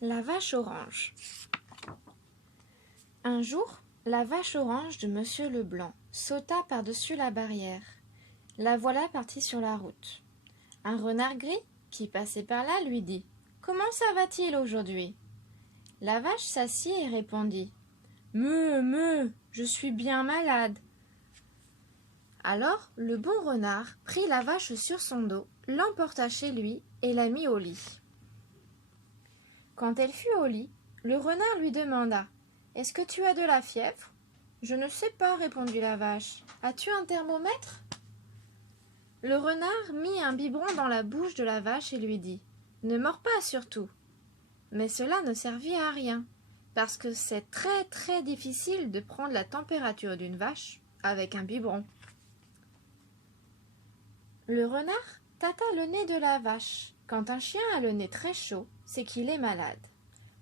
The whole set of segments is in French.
La vache orange. Un jour, la vache orange de Monsieur Leblanc sauta par-dessus la barrière. La voilà partie sur la route. Un renard gris, qui passait par là, lui dit « Comment ça va-t-il aujourd'hui ?» La vache s'assit et répondit « Meuh, meuh, je suis bien malade. » Alors le bon renard prit la vache sur son dos, l'emporta chez lui et la mit au lit. Quand elle fut au lit, le renard lui demanda « Est-ce que tu as de la fièvre ?»« Je ne sais pas, répondit la vache. As-tu un thermomètre ?» Le renard mit un biberon dans la bouche de la vache et lui dit « Ne mords pas surtout. » Mais cela ne servit à rien, parce que c'est très très difficile de prendre la température d'une vache avec un biberon. Le renard tâta le nez de la vache. Quand un chien a le nez très chaud, c'est qu'il est malade.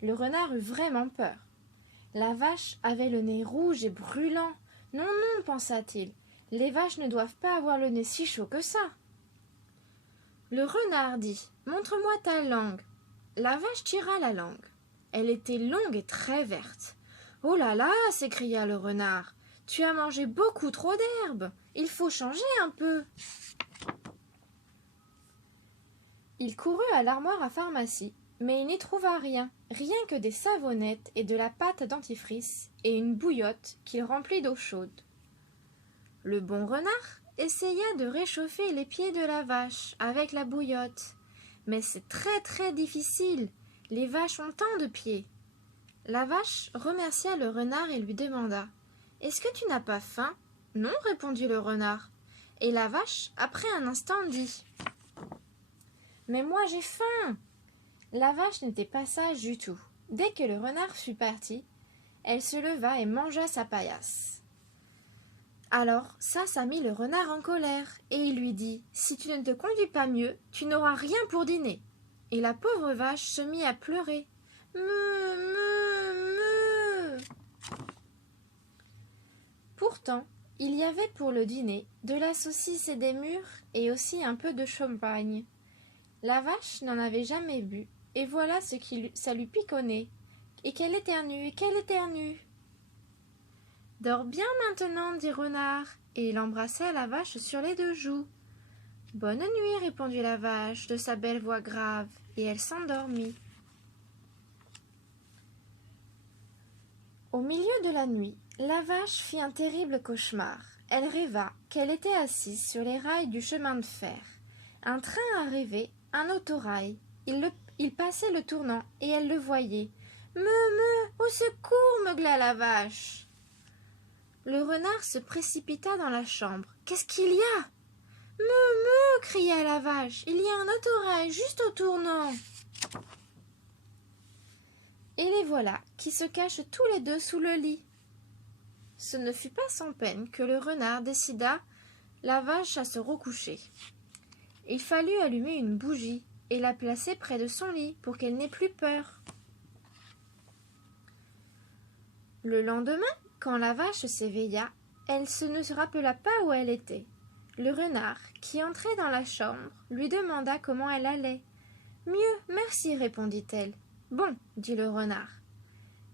Le renard eut vraiment peur. La vache avait le nez rouge et brûlant. Non, non, pensa-t-il, les vaches ne doivent pas avoir le nez si chaud que ça. Le renard dit « Montre-moi ta langue ». La vache tira la langue. Elle était longue et très verte. « Oh là là !» s'écria le renard. « Tu as mangé beaucoup trop d'herbe. Il faut changer un peu. » Il courut à l'armoire à pharmacie, mais il n'y trouva rien que des savonnettes et de la pâte dentifrice et une bouillotte qu'il remplit d'eau chaude. Le bon renard essaya de réchauffer les pieds de la vache avec la bouillotte, mais c'est très très difficile, les vaches ont tant de pieds. La vache remercia le renard et lui demanda « Est-ce que tu n'as pas faim ?»« Non, répondit le renard. Et la vache, après un instant, dit « Mais moi j'ai faim !» La vache n'était pas sage du tout. Dès que le renard fut parti, elle se leva et mangea sa paillasse. Alors ça mit le renard en colère, et il lui dit « Si tu ne te conduis pas mieux, tu n'auras rien pour dîner. » Et la pauvre vache se mit à pleurer. « Meuh, meuh, meuh !» Pourtant, il y avait pour le dîner de la saucisse et des mûres, et aussi un peu de champagne. La vache n'en avait jamais bu, et voilà ça lui piquonnait. Et qu'elle éternue. « Dors bien maintenant, dit Renard, et il embrassa la vache sur les 2 joues. « Bonne nuit, répondit la vache de sa belle voix grave, et elle s'endormit. Au milieu de la nuit, la vache fit un terrible cauchemar. Elle rêva qu'elle était assise sur les rails du chemin de fer. Un train arrivait, un autorail. Il passait le tournant, et elle le voyait. « Meuh, meuh, au secours !» meugla la vache. Le renard se précipita dans la chambre. « Qu'est-ce qu'il y a ?»« Meuh, meuh !» cria la vache. « Il y a un autorail juste au tournant. » Et les voilà qui se cachent tous les 2 sous le lit. Ce ne fut pas sans peine que le renard décida la vache à se recoucher. Il fallut allumer une bougie et la placer près de son lit pour qu'elle n'ait plus peur. Le lendemain, quand la vache s'éveilla, elle ne se rappela pas où elle était. Le renard, qui entrait dans la chambre, lui demanda comment elle allait. « Mieux, merci, répondit-elle. « Bon, dit le renard. »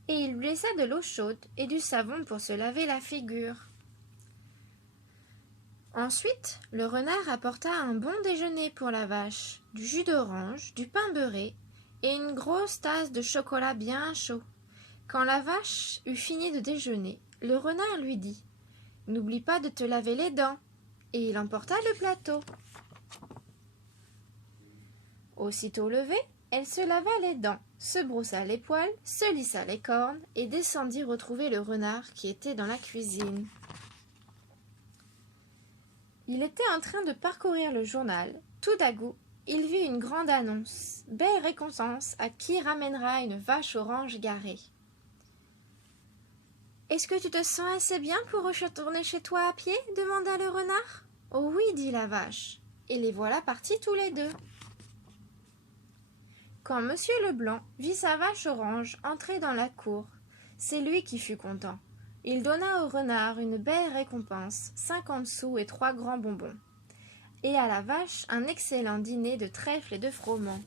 Et il lui laissa de l'eau chaude et du savon pour se laver la figure. Ensuite, le renard apporta un bon déjeuner pour la vache, du jus d'orange, du pain beurré et une grosse tasse de chocolat bien chaud. Quand la vache eut fini de déjeuner, le renard lui dit « N'oublie pas de te laver les dents » et il emporta le plateau. Aussitôt levée, elle se lava les dents, se brossa les poils, se lissa les cornes et descendit retrouver le renard qui était dans la cuisine. Il était en train de parcourir le journal. Tout à coup, il vit une grande annonce. « Belle récompense à qui ramènera une vache orange garée. » « Est-ce que tu te sens assez bien pour retourner chez toi à pied ?» demanda le renard. « Oh oui, dit la vache. » Et les voilà partis tous les 2. Quand Monsieur Leblanc vit sa vache orange entrer dans la cour, c'est lui qui fut content. Il donna au renard une belle récompense, 50 sous et 3 grands bonbons, et à la vache un excellent dîner de trèfle et de froment.